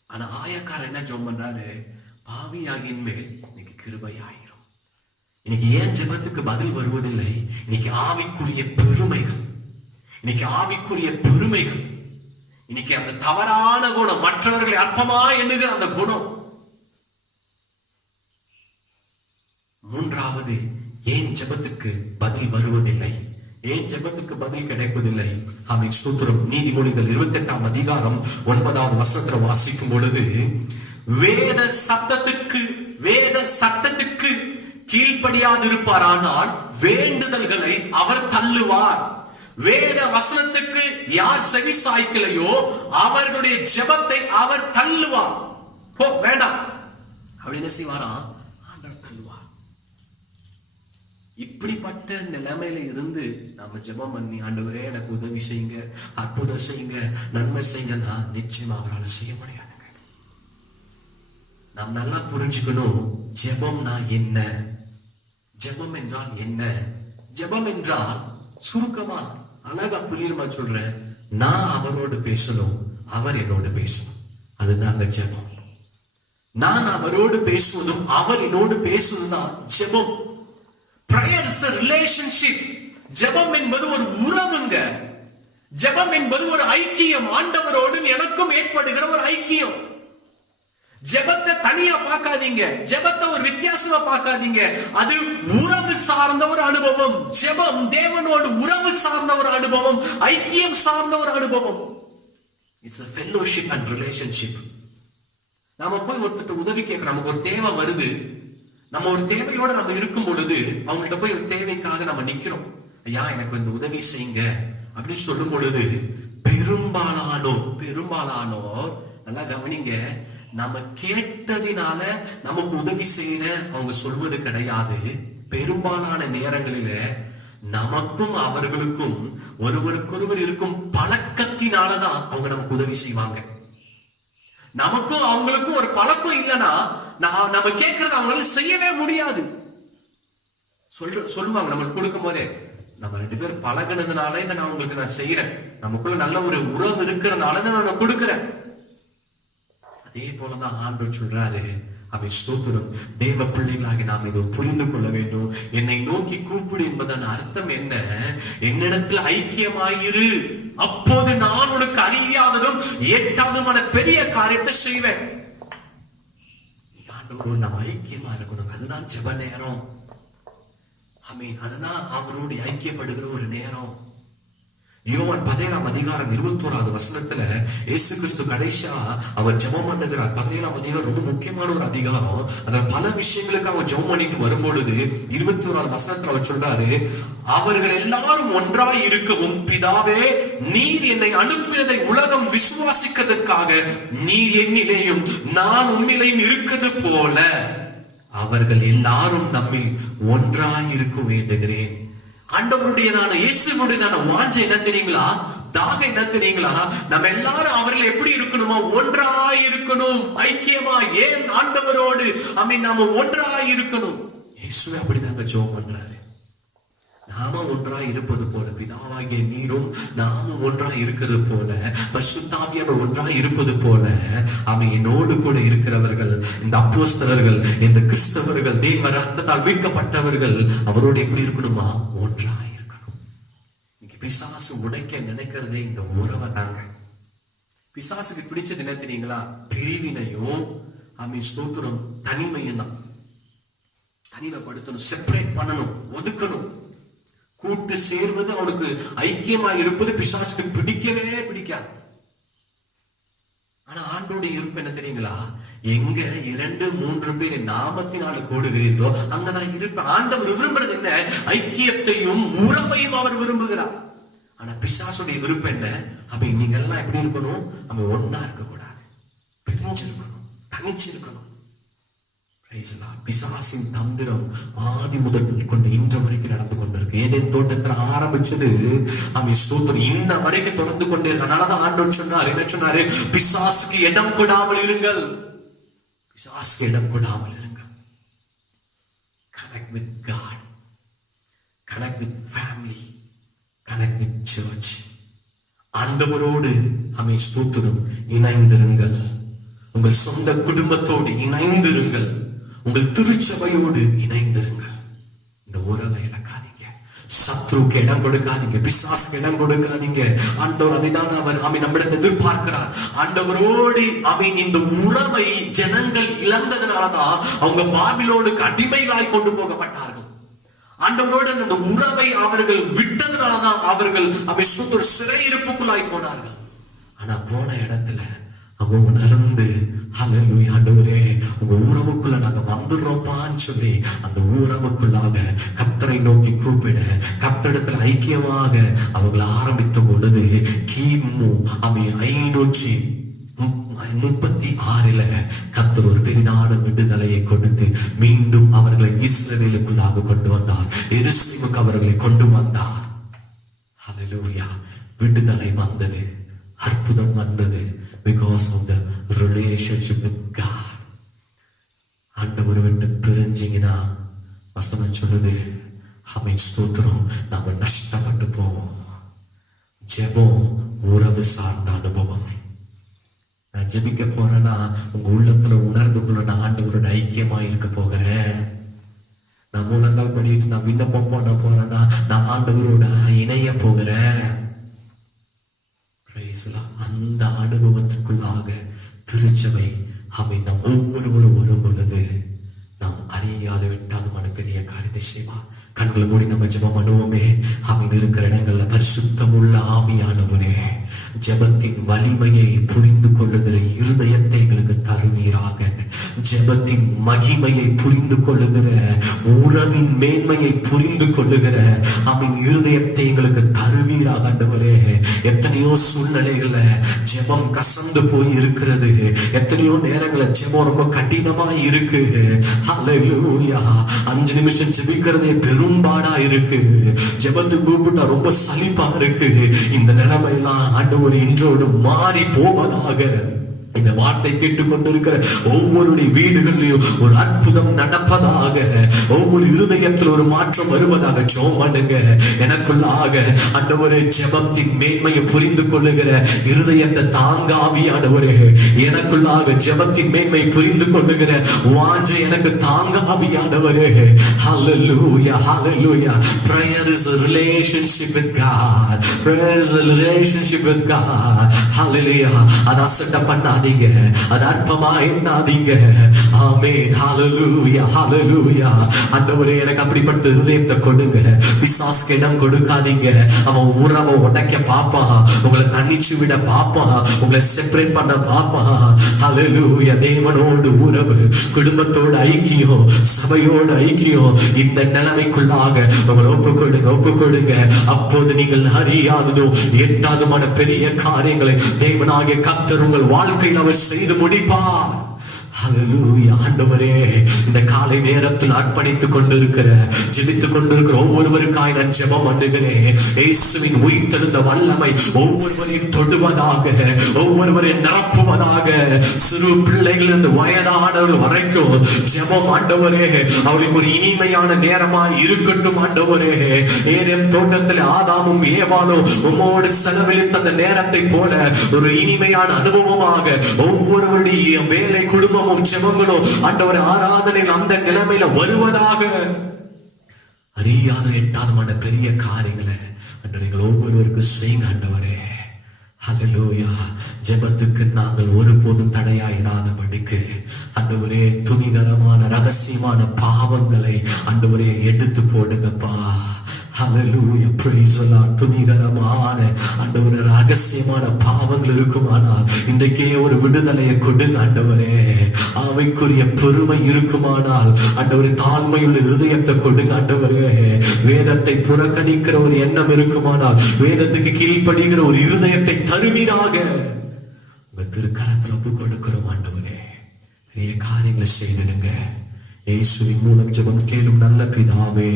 ஆனா ஆயக்காரன் என்ன ஜெபம் பண்றாரு? பாவியாகின் மேல் இன்னைக்கு கிருபையாயிரும். இன்னைக்கு ஏன் ஜெபத்துக்கு பதில் வருவதில்லை? இன்னைக்கு ஆவிக்குரிய பெருமைகள், இன்னைக்கு ஆவிக்குரிய பெருமைகள், இன்னைக்கு அந்த தவறான குணம், மற்றவர்களை அற்பமா எண்ணுகிற அந்த குணம். மூன்றாவது, ஏன் ஜெபத்துக்கு பதில் வருவதில்லை, ஏன் ஜெபத்துக்கு பதில் கிடைப்பதில்லை? ஸ்தோத்திரம். நீதிமொழிகள் 28ஆம் அதிகாரம் 9வது வசனத்துல வாசிக்கும் பொழுது, வேத சட்டத்துக்கு கீழ்ப்படியாதிருப்பாரானால் வேண்டுதல்களை அவர் தள்ளுவார். வேத வசனத்துக்கு யார் செவி சாய்க்கலையோ அவர்களுடைய ஜெபத்தை அவர் தள்ளுவார். வேண்டாம் அப்படின்னு செய்வாராம், ஆண்டவர் தள்ளுவார். இப்படிப்பட்ட நிலைமையில இருந்து நாம ஜெபம் பண்ணி, ஆண்டவரே எனக்கு உதவி செய்யுங்க, அற்புதம் செய்யுங்க, நன்மை செய்யுங்கன்னா நிச்சயமா அவரால் செய்ய முடியாதுங்க. நாம் நல்லா புரிஞ்சுக்கணும், ஜெபம்னா என்ன, ஜெபம் என்றால் என்ன. ஜெபம் என்றால் சுருக்கமா அழகா புரியுமா சொல்றேன், நான் அவரோடு பேசணும், அவர் என்னோடு பேசணும், அதுதாங்க ஜெபம். நான் அவரோடு பேசுவதும் அவர் என்னோடு பேசுவதுதான் ஜெபம். Prayer is a relationship. ஜெபம் என்பது ஒரு உறவுங்க. ஜெபம் என்பது ஒரு ஐக்கியம், ஆண்டவரோடும் எனக்கும் ஏற்படுகிற ஒரு ஐக்கியம். ஜெபத்தை தனியா பார்க்காதீங்க, ஜெபத்தை ஒரு வித்தியாசமா பார்க்காதீங்க, அது உறவு சார்ந்த ஒரு அனுபவம். ஜெபம் தேவனோடு உறவு சார்ந்த ஒரு அனுபவம், ஐக்கியம் சார்ந்த ஒரு அனுபவம். It's a fellowship and relationship. நாம போய் ஒருத்தர் உதவி கேட்கிறோம், நமக்கு ஒரு தேவை வருது, நம்ம ஒரு தேவையோட நம்ம இருக்கும் பொழுது அவங்கள்ட்ட போய் ஒரு தேவைக்காக நம்ம நிக்கிறோம், ஐயா எனக்கு இந்த உதவி செய்யுங்க அப்படின்னு சொல்லும் பொழுது பெரும்பாலானோ நல்லா கவனிங்க, நம்ம கேட்டதினால நமக்கு உதவி செய்யற அவங்க சொல்வது கிடையாது. பெரும்பாலான நேரங்களில நமக்கும் அவர்களுக்கும் ஒருவருக்கொருவர் இருக்கும் பழக்கத்தினாலதான் அவங்க நமக்கு உதவி செய்வாங்க. நமக்கும் அவங்களுக்கும் ஒரு பழக்கம் இல்லைன்னா நம்ம கேட்கறது அவங்களால செய்யவே முடியாது. சொல்லுவாங்க நம்மளுக்கு கொடுக்கும் போதே, நம்ம 2 பேரும் பழகினதுனால இதை நான் உங்களுக்கு நான் செய்யறேன், நமக்குள்ள நல்ல ஒரு உறவு இருக்கிறனால நான் கொடுக்கிறேன். அதே போலதான் ஆண்டவர் சொல்றாரு, அவை ஸ்தோத்திரம், தேவ பிள்ளைகளாகி நாம் இதை புரிந்து கொள்ள வேண்டும். என்னை நோக்கி கூப்பிடு என்பதன் அர்த்தம் என்ன? என்னிடத்தில் ஐக்கியமாயிரு, அப்போது நான் உனக்கு அறியாததும் எட்டாவதுமான பெரிய காரியத்தை செய்வேன். ஆண்டவரோடு நம்ம ஐக்கியமா இருக்கணும். அதுதான் ஜெப நேரம். அதுதான் அவரோடு ஐக்கியப்படுகிற ஒரு நேரம். யோவான் 17ஆம் அதிகாரம் 21வது வசனத்துல இயேசு கிறிஸ்து கடைசியா அவர் ஜெபம் பண்ணுகிறார். 17ஆம் அதிகாரம் ரொம்ப முக்கியமான ஒரு அதிகாரம். அதுல பல விஷயங்களுக்கு அவர் ஜெபம் பண்ணிட்டு வரும்பொழுது 21வது வசனத்துல அவர் சொல்றாரு, அவர்கள் எல்லாரும் ஒன்றாய் இருக்கவும், பிதாவே நீர் என்னை அனுப்பினதை உலகம் விசுவாசிக்கிறதுக்காக நீர் என்னிலேயும் நான் உம்மிலேயும் இருக்கிறது போல அவர்கள் எல்லாரும் நம்மில் ஒன்றாய் இருக்க வேண்டுகிறேன். ஆண்டவருடையதான இயேசுவுடையதான வாஞ்சை என்ன தெரியுங்களா? தாகம் என்ன தெரியுங்களா? நம்ம எல்லாரும் அவர்கள் எப்படி இருக்கணுமா? ஒன்றாய் இருக்கணும், ஐக்கியமா. ஏன் ஆண்டவரோடு நாம ஒன்றாய் இருக்கணும். இயேசுவே அப்படிதாங்க ஜெபம் பண்றாரு. நாம ஒன்றாய் இருப்பது போல, பிதாவாகிய நீரும் நாமும் ஒன்றாய் இருக்கிறது போல, பரிசுத்த ஆவியானவர் ஒன்றாய் இருப்பது போல, என்னோடு கூட இருக்கிறவர்கள், இந்த அப்போஸ்தலர்கள், இந்த கிறிஸ்தவர்கள், தேவ ரத்தத்தால் மீட்கப்பட்டவர்கள் அவரோடு எப்படி இருக்கணுமா? ஒன்றாய் இருக்கணும். பிசாசு உடைக்க நினைக்கிறதே இந்த உறவை தாங்க. பிசாசுக்கு பிடிச்சது என்ன தெரியுங்களா? பிரிவினையும் ஸ்தோத்திரம் தனிமையும் தான். தனிமைப்படுத்தணும், செப்பரேட் பண்ணணும், ஒதுக்கணும். கூட்டு சேர்வது, அவனுக்கு ஐக்கியமா இருப்பது பிசாசுக்கு பிடிக்கவே பிடிக்காது. ஆனா ஆண்டோடைய இருப்பு என்ன தெரியுங்களா? எங்க 2-3 பேர் நாமத்தினால கூடுகிறீர்களோ அங்க நான் இருப்பேன். ஆண்டவர் விரும்புறது என்ன? ஐக்கியத்தையும் உறவையும் அவர் விரும்புகிறார். ஆனா பிசாசுடைய விருப்பம் என்ன? நீங்க எல்லாம் எப்படி இருக்கணும்? ஒன்னா இருக்க கூடாது, பிரிஞ்சிருக்கணும், தனிச்சிருக்கணும். பிசாசின் தந்திரம் ஆதி முதல் கொண்டு இன்று வரைக்கும் நடந்து கொண்டிருக்கு. ஏதேன் தோட்டத்தில் ஆரம்பிச்சது ஸ்தோத்திரம் இன்ன வரைக்கும் தொடர்ந்து கொண்டே இருக்கு. அதனாலதான் ஆண்டவர் சொன்னார், என்ன சொன்னாரு? பிசாசுக்கு இடம் கொடாமல் இருங்கள், பிசாசுக்கு இடம் கொடாமல் இருங்கள். Connect with God, connect with family, connect with church. ஆண்டவரோடு ஸ்தோத்திரம் இணைந்திருங்கள். உங்கள் சொந்த குடும்பத்தோடு இணைந்திருங்கள். உங்கள் திருச்சபையோடு இணைந்திருங்கள். இந்த உறவை இழக்காதீங்க, சத்ருக்கு இடம் கொடுக்காதீங்க, பிசாசுக்கு இடம் கொடுக்காதீங்க. ஆண்டவர் அதைதான் அவர் நம்மிடம் எதிர்பார்க்கிறார். ஆண்டவரோடு இந்த உறவை ஜனங்கள் இழந்ததுனாலதான் அவங்க பாபிலோனுக்கு அடிமைகளாய் கொண்டு போகப்பட்டார்கள். ஆண்டவரோடு அந்த உறவை அவர்கள் விட்டதுனாலதான் அவர்கள் சிறையிருப்புக்குள்ளாய் போனார்கள். ஆனா போன இடத்துல அவங்க உணர்ந்து, ஹல்லேலூயா ஆண்டவரே, உங்க உறவுக்குள்ள நாங்க வந்துடுறோம்பான்னு சொல்லி அந்த உறவுக்குள்ளாக கர்த்தரை நோக்கி கூப்பிட, கர்த்தரிடத்துல ஐக்கியமாக அவங்களை ஆரம்பித்த பொழுது கிமு 536 கர்த்தர் ஒரு பெரிதான விடுதலையை கொடுத்து மீண்டும் அவர்களை இஸ்ரவேலுக்குள்ளாக கொண்டு வந்தார். எருசலேமுக்கு அவர்களை கொண்டு வந்தார். ஹல்லேலூயா. விடுதலை வந்தது, அற்புதம் வந்தது. Because of the relationship with God. ஆண்டவரை விட்டு பிரிஞ்சிங்கன்னா வசனம் சொல்லுது, ஸ்தோத்திரம், நாம நஷ்டப்பட்டு போவோம். ஜெபம் உறவு சார்ந்த அனுபவம். நான் ஜெபிக்க போறேன்னா உங்க உள்ளத்துல உணர்ந்து கொள்ள நான் ஆண்டவரோட ஐக்கியமா இருக்க போகிறேன். நான் முழங்கால் பண்ணிட்டு நான் விண்ணப்பம் பண்ண போறேன்னா நான் ஆண்டவரோட இணைய போகிறேன். அந்த அனுபவத்திற்குள்ளாக திருச்சபை நம் ஒவ்வொருவரும் வரும் பொழுது நாம் அறியாத விட்டாதுமான பெரிய காரியத்தை செய்வார். கண்களை மூடி நம்ம ஜெபம் பண்ணுவோமே. இருக்கிற இடங்கள்ல பரிசுத்தமுள்ள ஆவியானவரே, ஜெபத்தின் வலிமையை புரிந்து கொள்ளுகிற இருதயத்தை எங்களுக்கு தருவீராக. ஜெபத்தின் மகிமையை புரிந்து கொள்ளுகிற, உறவின் மேன்மையை புரிந்து கொள்ளுகிற இருதயத்தை எங்களுக்கு தருவீராக ஆண்டவரே. எத்தனையோ சூழ்நிலைகள்ல ஜெபம் கசந்து போய் இருக்கிறது. எத்தனையோ நேரங்கள ஜெபம் ரொம்ப கடினமா இருக்கு. ஹல்லேலூயா. 5 நிமிஷம் ஜெபிக்கிறதே பெரும்பாடா இருக்கு. ஜெபத்துக்கு கூப்பிட்டா ரொம்ப சலிப்பா இருக்கு. இந்த நிலைமையெல்லாம் ஆண்டவர் இன்றோடு மாறி போவதாக இந்த வார்த்தை கேட்டுக் கொண்டிருக்கிற ஒவ்வொருடைய வீடுகளிலும் ஒரு அற்புதம் நடப்பதாக, ஒவ்வொரு இருதயத்தில் ஒரு மாற்றம் வருவதாக ஜெபம் பண்ணுங்க. எனக்குள்ளாக ஆண்டவரே ஜெபத்தின் மேன்மையை புரிந்து கொள்ளுகிற இருதயத்தை தாங்க ஆவியானவரே, எனக்குள்ளாக ஜெபத்தின் மேன்மை புரிந்து கொள்ளுகிற வாஞ்சை எனக்கு தாங்க ஆவியானவரே. ஹல்லேலூயா, ஹல்லேலூயா. Prayer is a relationship with God. Prayer is a relationship with God. Hallelujah. அது அசட்டை பண்ணாதீங்க, அது அற்பமா எண்ணாதீங்க. ஆமென். ஹல்லேலூயா, ஹல்லேலூயா. ஆண்டவரே எனக்கு அப்படிப்பட்ட இருதயத்தை கொடுங்க. பிசாசுக்கு இடம் கொடுக்காதீங்க. அவன் உறவை உடைக்க பாப்பான், உங்களை தனிச்சு விட பாப்பான், உங்களை செப்பரேட் பண்ண பாப்பான். ஹல்லேலூயா. தேவனோடு உறவு, குடும்பத்தோடு ஐக்கியம், சபையோடு ஐக்கியம், இந்த நிலைமைக்குள்ளாக உங்களை ஒப்பு கொடுங்க. அப்போது நீங்கள் அறியாததோ எட்டாதுமான பெரிய காரியங்களை தேவனாகிய கர்த்தர் உங்கள் வாழ்க்கையில் அவர் செய்து முடிப்பார். ஹல்லேலூயா. ஆண்டவரே, இந்த காலை நேரத்தில் அர்ப்பணித்துக் கொண்டிருக்கிற, ஜெபித்துக் கொண்டிருக்கிற ஒவ்வொருவருக்காய் நான் ஜெபம் பண்ணுகிறேன். இயேசுவின் உயிர்த்தெழுந்த வல்லமை ஒவ்வொருவரையும் தொடுவதாக, ஒவ்வொருவரையும் நிரப்புவதாக. சிறு பிள்ளைகள் இருந்து வயதானவர்கள் வரைக்கும் ஜெபம் ஆண்டவரே அவர்களுக்கு ஒரு இனிமையான நேரமாய் இருக்கட்டும். ஆண்டவரே, ஏதேன் தோட்டத்தில் ஆதாமும் ஏவாளும் உம்மோடு செலவழித்த அந்த நேரத்தை போல ஒரு இனிமையான அனுபவமாக ஒவ்வொருவருடைய வேலை, குடும்பம், ஜெபங்களோ ஆண்டவர் ஆராதனையில் அந்த நிலைமையில வருவதாக. அறியாத எட்டாதமான பெரிய காரியங்களை ஆண்டவர்கள் ஒவ்வொருவருக்கும் செய்யுங்க ஆண்டவரே. ஹல்லேலூயா. ஜெபத்துக்கு நாங்கள் ஒருபோதும் தடையாயிராதபடிக்கு ஆண்டவரே துணிகரமான ரகசியமான பாவங்களை ஆண்டவரே எடுத்து போடுங்கப்பா. ஹல்லேலூயா. Praise the Lord. துணிகரமான ஆண்டவரே ரகசியமான பாவங்கள் இருக்குமானால் இன்றைக்கே ஒரு விடுதலையை கொடுங்க ஆண்டவரே. ஆவிக்குரிய பெருமை இருக்குமானால் ஆண்டவரே தாழ்மையுள்ள இருதயத்தை கொடுங்க ஆண்டவரே. வேதத்தை புறக்கணிக்கிற ஒரு எண்ணம் இருக்குமானால் வேதத்துக்கு கீழ்ப்படுகிற ஒரு இருதயத்தை தருவீராக. உங்க திருக்கரத்தில் ஒப்பு கொடுக்கிறோம் ஆண்டவரே. பெரிய காரியங்களை செய்திடுங்க. இயேசுவின் மூலம் ஜெபம் கேளும் நல்ல பிதாவே,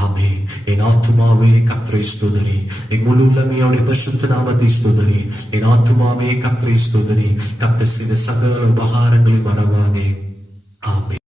ஆமென். என் ஆத்துமாவே கர்த்தரை ஸ்தோத்திரி, என் முழு உள்ளமையோட பரிசுத்த நாமத்தை ஸ்தோத்திரி. என் ஆத்துமாவே கர்த்தரை ஸ்தோத்திரி, கர்த்தர் செய்த சகல உபகாரங்களை மறவாதே. ஆமென்.